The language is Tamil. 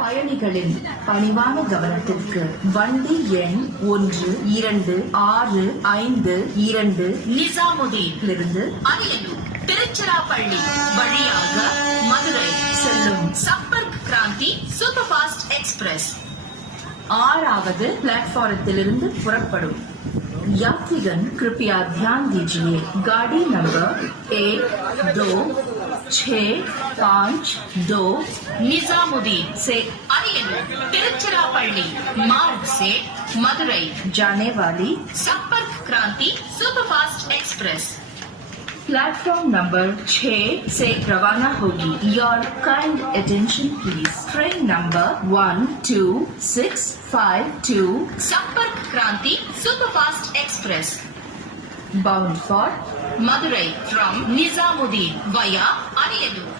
பயணிகளின் பணிவான கவனத்திற்கு வண்டி எண் 1265 நிசாமுதீனிலிருந்து அரியலூர் திருச்சிராப்பள்ளி வழியாக மதுரை செல்லும் Sampark Kranti super fast express 6வது प्लेटफॉर्म पुरपड़ू। यात्रीगण कृपया ध्यान दीजिए, गाड़ी नंबर 1265 निजामुद्दीन से अरियलूर तिरुचिरापल्ली मार्ग से मदुरई जाने वाली संपर्क क्रांति सुपरफास्ट एक्सप्रेस प्लेटफॉर्म नंबर 6 से रवाना होगी। Your kind attention please. Train number 12652 संपर्क क्रांति superfast express bound for Madurai from Nizamuddin via Ariyalur.